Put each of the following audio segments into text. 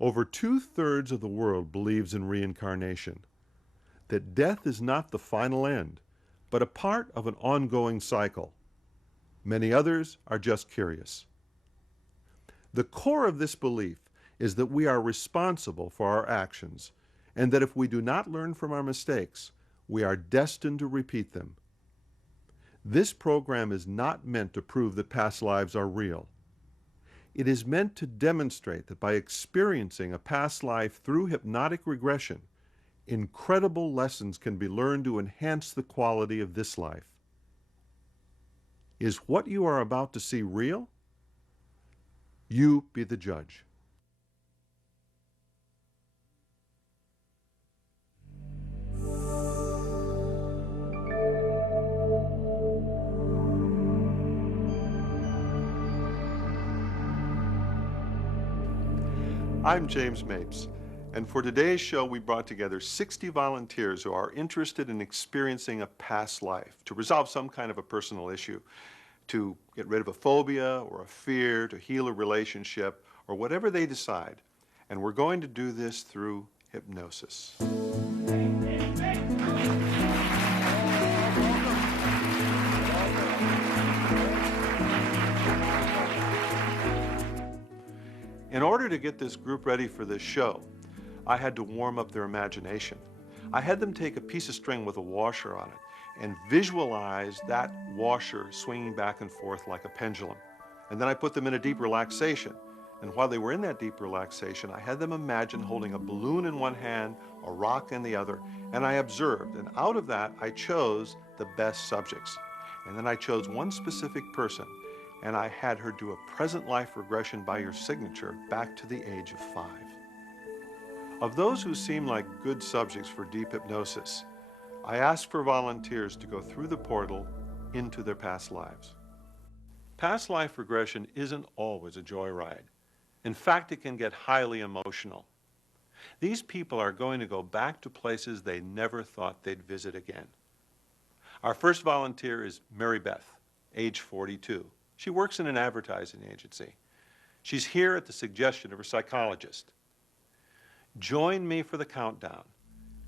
Over 2/3 of the world believes in reincarnation, that death is not the final end, but a part of an ongoing cycle. Many others are just curious. The core of this belief is that we are responsible for our actions, and that if we do not learn from our mistakes, we are destined to repeat them. This program is not meant to prove that past lives are real. It is meant to demonstrate that by experiencing a past life through hypnotic regression, incredible lessons can be learned to enhance the quality of this life. Is what you are about to see real? You be the judge. I'm James Mapes, and for today's show we brought together 60 volunteers who are interested in experiencing a past life to resolve some kind of a personal issue, to get rid of a phobia or a fear, to heal a relationship, or whatever they decide. And we're going to do this through hypnosis. In order to get this group ready for this show, I had to warm up their imagination. I had them take a piece of string with a washer on it and visualize that washer swinging back and forth like a pendulum. And then I put them in a deep relaxation. And while they were in that deep relaxation, I had them imagine holding a balloon in one hand, a rock in the other, and I observed. And out of that, I chose the best subjects. And then I chose one specific person, and I had her do a present life regression by your signature back to the age of 5. Of those who seem like good subjects for deep hypnosis, I asked for volunteers to go through the portal into their past lives. Past life regression isn't always a joyride. In fact, it can get highly emotional. These people are going to go back to places they never thought they'd visit again. Our first volunteer is Mary Beth, age 42. She works in an advertising agency. She's here at the suggestion of her psychologist. Join me for the countdown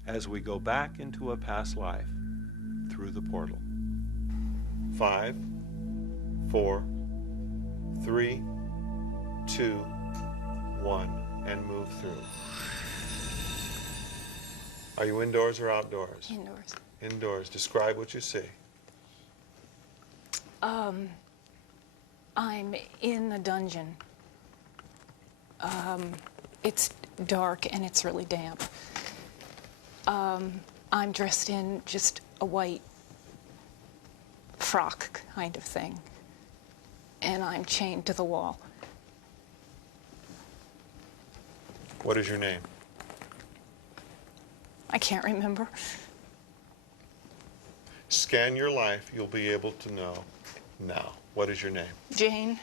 as we go back into a past life through the portal. 5, 4, 3, 2, 1, and move through. Are you indoors or outdoors? Indoors. Indoors. Describe what you see. I'm in a dungeon. It's dark and it's really damp. I'm dressed in just a white frock kind of thing, and I'm chained to the wall. What is your name? I can't remember. Scan your life, you'll be able to know now. What is your name? Jane.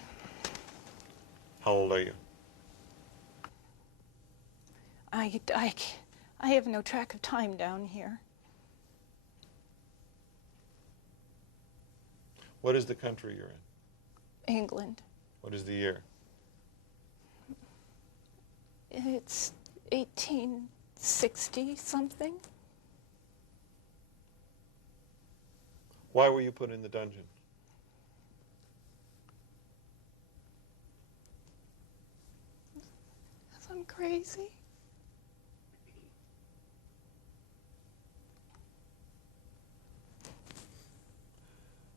How old are you? I have no track of time down here. What is the country you're in? England. What is the year? It's 1860 something. Why were you put in the dungeon? Because I'm crazy.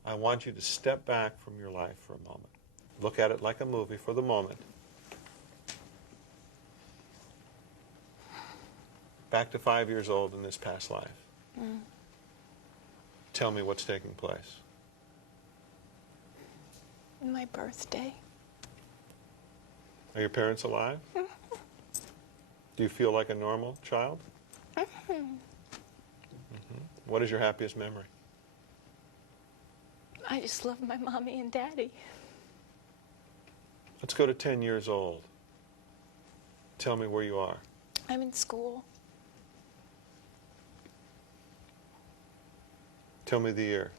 I want you to step back from your life for a moment. Look at it like a movie for the moment. Back to 5 years old in this past life. Tell me what's taking place. My birthday. Are your parents alive? Do you feel like a normal child? What is your happiest memory? I just love my mommy and daddy. Let's go to 10 years old. Tell me where you are. I'm in school. Tell me the year.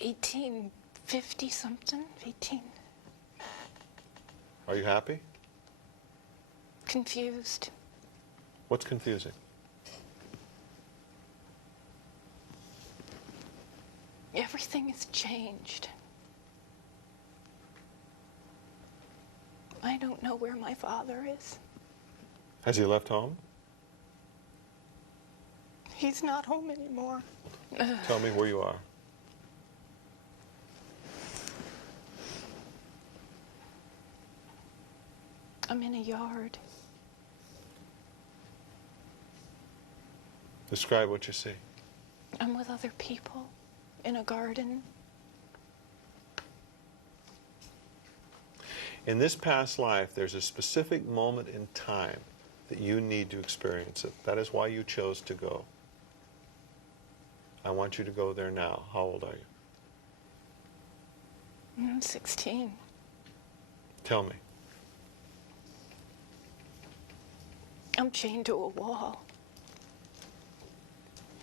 1850 something. 18. Are you happy? Confused. What's confusing? Everything has changed. I don't know where my father is. Has he left home? He's not home anymore. Tell me where you are. I'm in a yard. Describe what you see. I'm with other people in a garden. In this past life, there's a specific moment in time that you need to experience it. That is why you chose to go. I want you to go there now. How old are you? I'm 16. Tell me. I'm chained to a wall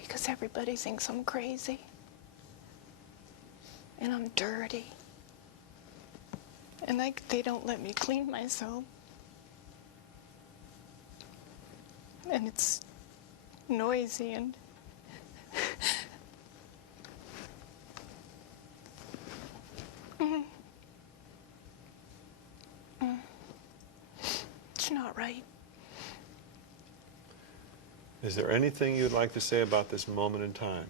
because everybody thinks I'm crazy. And I'm dirty. And they don't let me clean myself. And it's noisy and it's not right. Is there anything you'd like to say about this moment in time?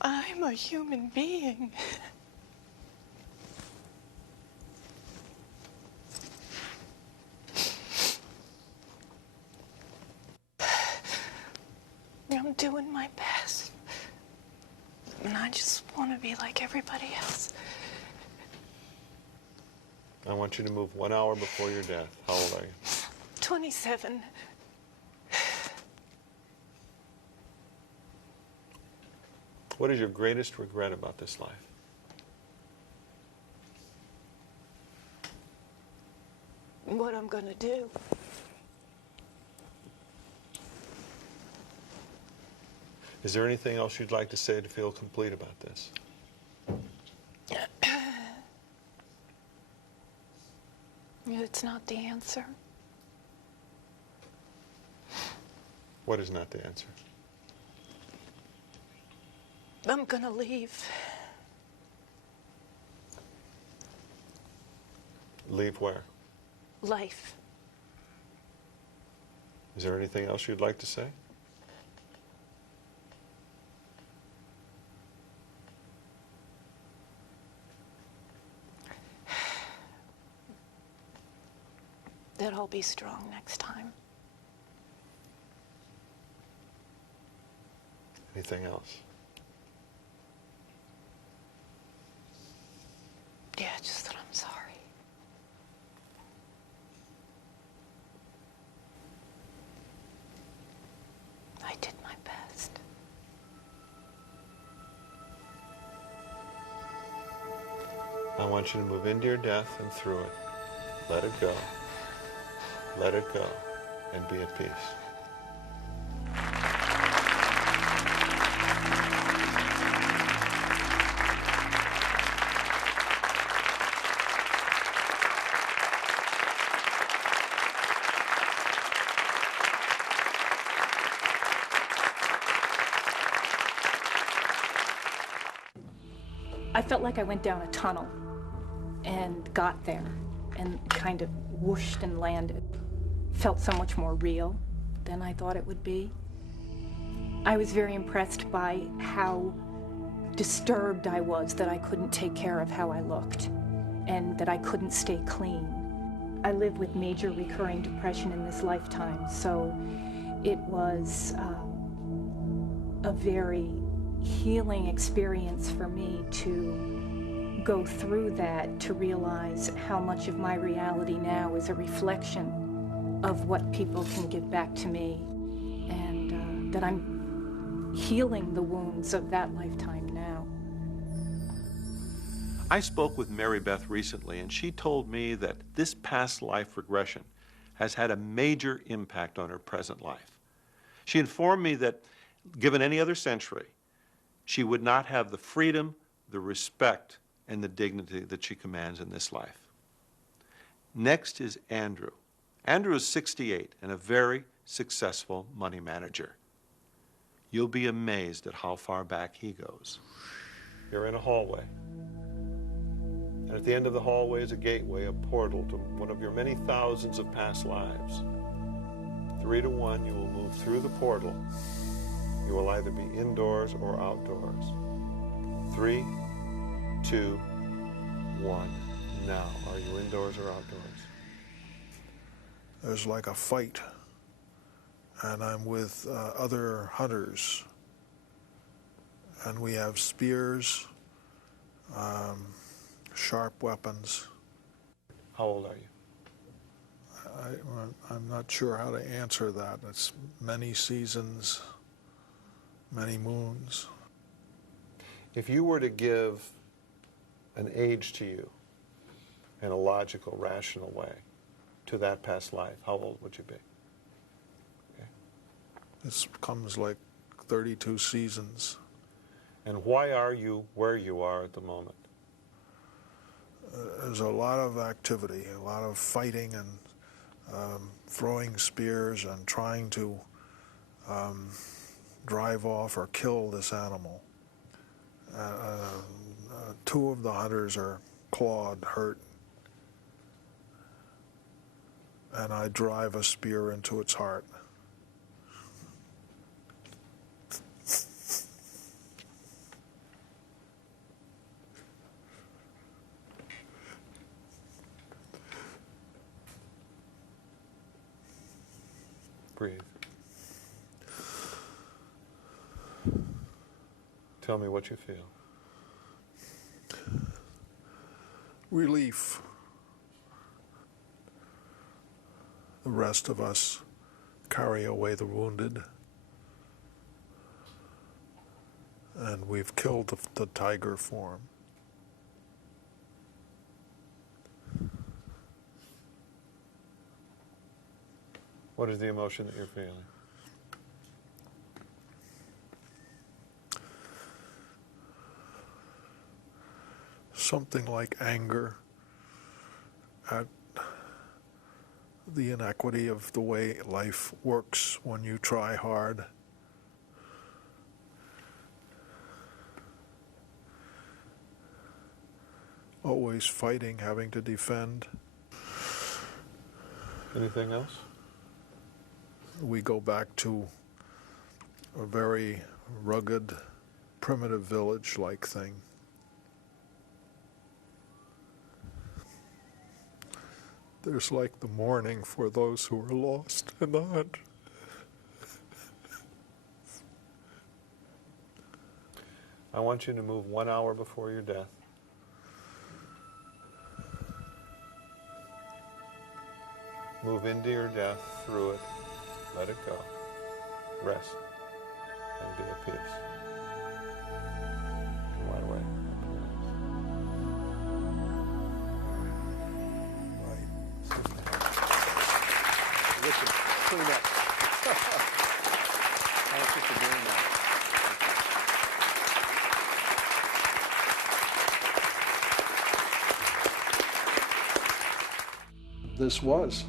I'm a human being. I'm doing my best. And I just want to be like everybody else. I want you to move 1 hour before your death. How old are you? 27. What is your greatest regret about this life? What I'm gonna do. Is there anything else you'd like to say to feel complete about this? It's not the answer. What is not the answer? I'm gonna leave. Leave where? Life. Is there anything else you'd like to say? That I'll be strong next time. Anything else? Yeah, just that I'm sorry. I did my best. I want you to move into your death and through it. Let it go. Let it go and be at peace. I felt like I went down a tunnel and got there and kind of whooshed and landed. Felt so much more real than I thought it would be. I was very impressed by how disturbed I was that I couldn't take care of how I looked and that I couldn't stay clean. I live with major recurring depression in this lifetime, so it was a very healing experience for me to go through that, to realize how much of my reality now is a reflection of what people can give back to me, and that I'm healing the wounds of that lifetime now. I spoke with Mary Beth recently, and she told me that this past life regression has had a major impact on her present life. She informed me that, given any other century, she would not have the freedom, the respect, and the dignity that she commands in this life. Next is Andrew. Andrew is 68 and a very successful money manager. You'll be amazed at how far back he goes. You're in a hallway. And at the end of the hallway is a gateway, a portal to one of your many thousands of past lives. 3 to 1, you will move through the portal. You will either be indoors or outdoors. 3, 2, 1. Now, are you indoors or outdoors? There's like a fight, and I'm with other hunters, and we have spears, sharp weapons. How old are you? I'm not sure how to answer that. It's many seasons, many moons. If you were to give an age to you in a logical, rational way to that past life, how old would you be? Okay. This comes like 32 seasons. And why are you where you are at the moment? There's a lot of activity, a lot of fighting and throwing spears and trying to drive off or kill this animal. 2 of the hunters are clawed, hurt, and I drive a spear into its heart. Breathe. Tell me what you feel. Relief. The rest of us carry away the wounded, and we've killed the tiger form. What is the emotion that you're feeling? Something like anger at the inequity of the way life works when you try hard. Always fighting, having to defend. Anything else? We go back to a very rugged, primitive village-like thing. There's like the mourning for those who are lost in the hunt. I want you to move 1 hour before your death. Move into your death, through it, let it go, rest, and be at peace. And right away. Listen, clean up. Thank you for doing that. This was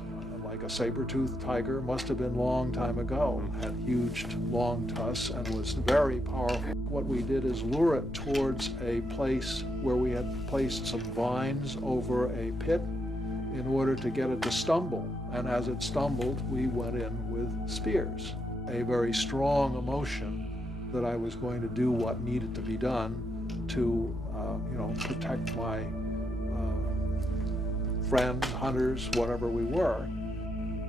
like a saber-toothed tiger, must have been a long time ago, had huge long tusks and was very powerful. What we did is lure it towards a place where we had placed some vines over a pit in order to get it to stumble. And as it stumbled, we went in with spears. A very strong emotion that I was going to do what needed to be done to, protect my friends, hunters, whatever we were.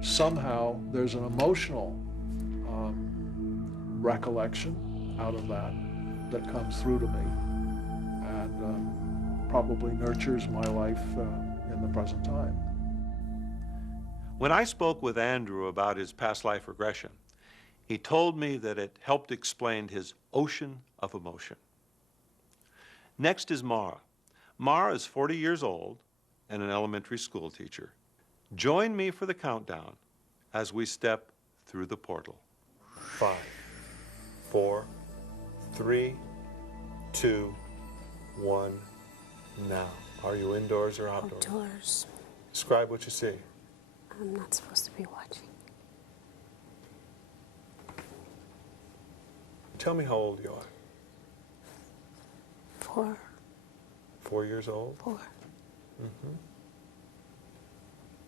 Somehow there's an emotional recollection out of that comes through to me and probably nurtures my life in the present time. When I spoke with Andrew about his past life regression, he told me that it helped explain his ocean of emotion. Next is Mara. Mara is 40 years old and an elementary school teacher. Join me for the countdown as we step through the portal. 5, 4, 3, 2, 1, now? Are you indoors or outdoors? Outdoors. Describe what you see. I'm not supposed to be watching. Tell me how old you are. 4. 4 years old? 4. Mm-hmm.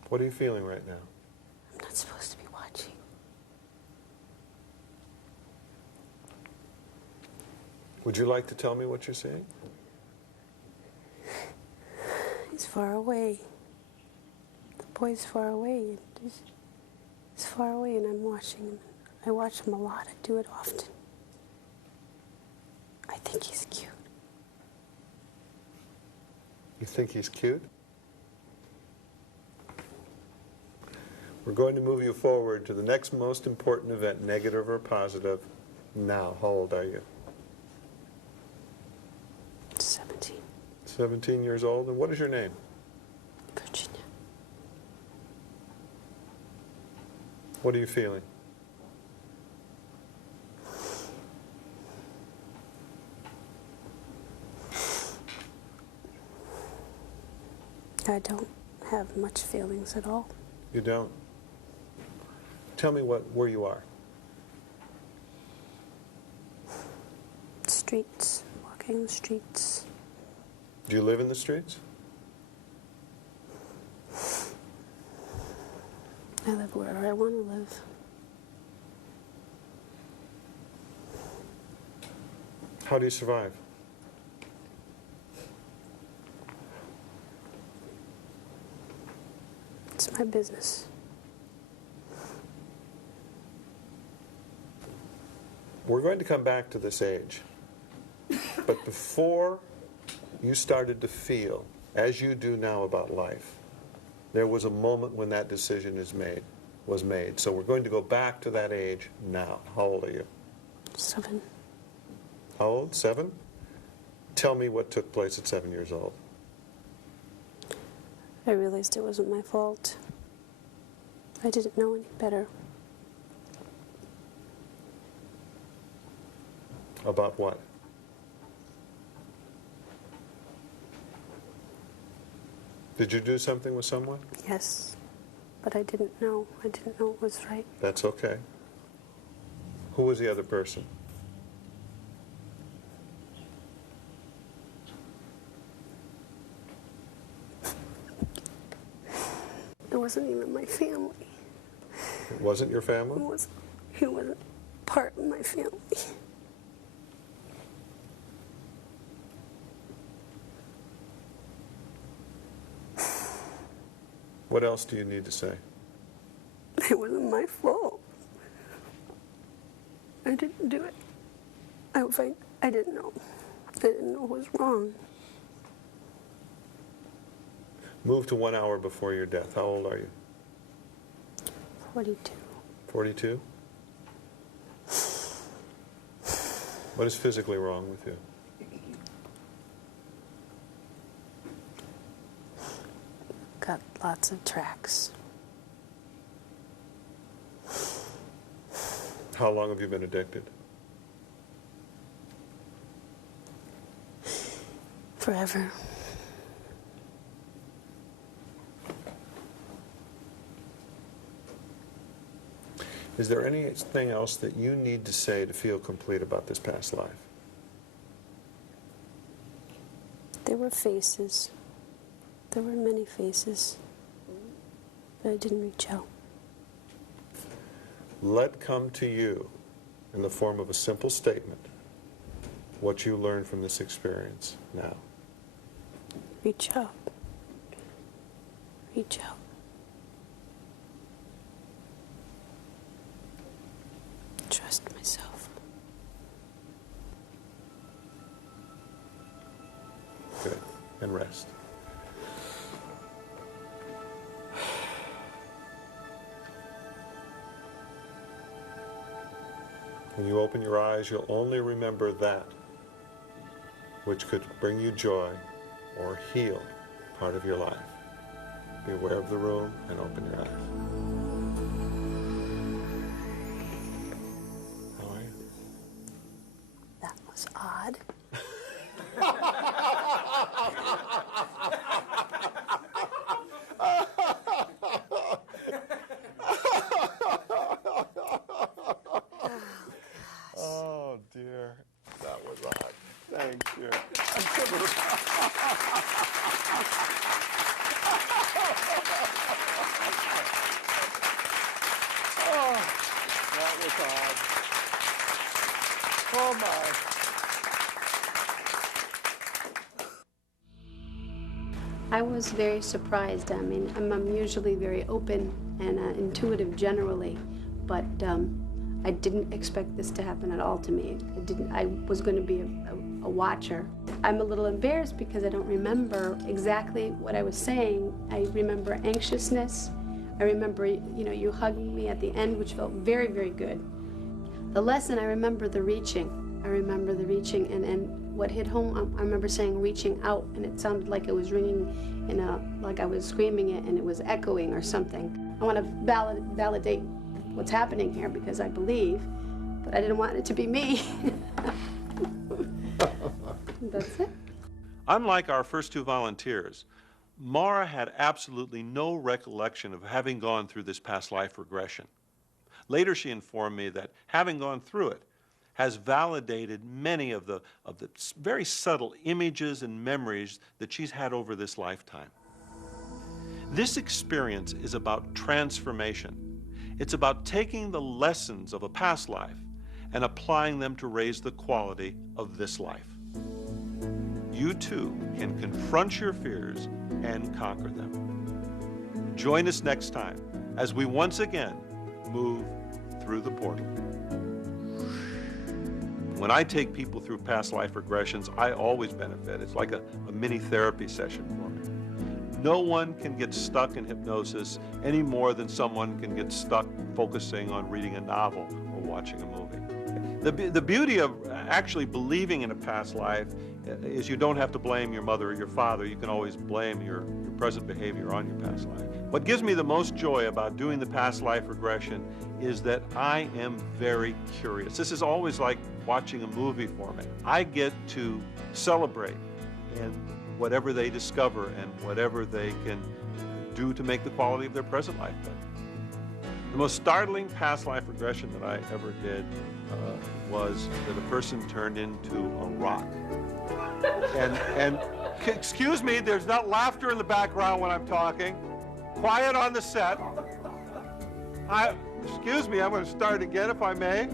What are you feeling right now? I'm not supposed to be watching. Would you like to tell me what you're seeing? He's far away. The boy's far away. He's far away and I'm watching him. I watch him a lot. I do it often. I think he's cute. You think he's cute? We're going to move you forward to the next most important event, negative or positive. Now, how old are you? 17. 17 years old. And what is your name? Virginia. What are you feeling? I don't have much feelings at all. You don't? Tell me where you are. Streets. Walking the streets. Do you live in the streets? I live where I want to live. How do you survive? It's my business. We're going to come back to this age. But before you started to feel, as you do now about life, there was a moment when that decision was made. So we're going to go back to that age now. How old are you? 7. How old? 7? Tell me what took place at 7 years old. I realized it wasn't my fault. I didn't know any better. About what? Did you do something with someone? Yes, but I didn't know. I didn't know it was right. That's okay. Who was the other person? It wasn't even my family. It wasn't your family? He wasn't part of my family. What else do you need to say? It wasn't my fault. I didn't do it. I didn't know. I didn't know it was wrong. Move to 1 hour before your death. How old are you? 42. 42? What is physically wrong with you? Got lots of tracks. How long have you been addicted? Forever. Is there anything else that you need to say to feel complete about this past life? There were faces. There were many faces. But I didn't reach out. Let come to you, in the form of a simple statement, what you learned from this experience now. Reach out. Reach out. Trust myself. Good. And rest. When you open your eyes, you'll only remember that which could bring you joy or heal part of your life. Be aware of the room and open your eyes. How are you? That was odd. That was odd. Oh my. I was very surprised. I mean, I'm usually very open and intuitive generally, but I didn't expect this to happen at all to me. I was going to be a watcher. I'm a little embarrassed because I don't remember exactly what I was saying. I remember anxiousness. I remember, you hugging me at the end, which felt very, very good. The lesson, I remember the reaching. I remember the reaching, and what hit home, I remember saying reaching out, and it sounded like it was ringing like I was screaming it, and it was echoing or something. I want to validate what's happening here because I believe, but I didn't want it to be me. That's it. Unlike our first two volunteers, Mara had absolutely no recollection of having gone through this past life regression. Later she informed me that having gone through it has validated many of the very subtle images and memories that she's had over this lifetime. This experience is about transformation. It's about taking the lessons of a past life and applying them to raise the quality of this life. You too can confront your fears and conquer them. Join us next time as we once again move through the portal. When I take people through past life regressions, I always benefit. It's like a mini therapy session for me. No one can get stuck in hypnosis any more than someone can get stuck focusing on reading a novel or watching a movie. The beauty of actually believing in a past life is you don't have to blame your mother or your father. You can always blame your present behavior on your past life. What gives me the most joy about doing the past life regression is that I am very curious. This is always like watching a movie for me. I get to celebrate in whatever they discover and whatever they can do to make the quality of their present life better. The most startling past life regression that I ever did was that a person turned into a rock. And excuse me, there's not laughter in the background when I'm talking. Quiet on the set. Excuse me, I'm going to start again if I may.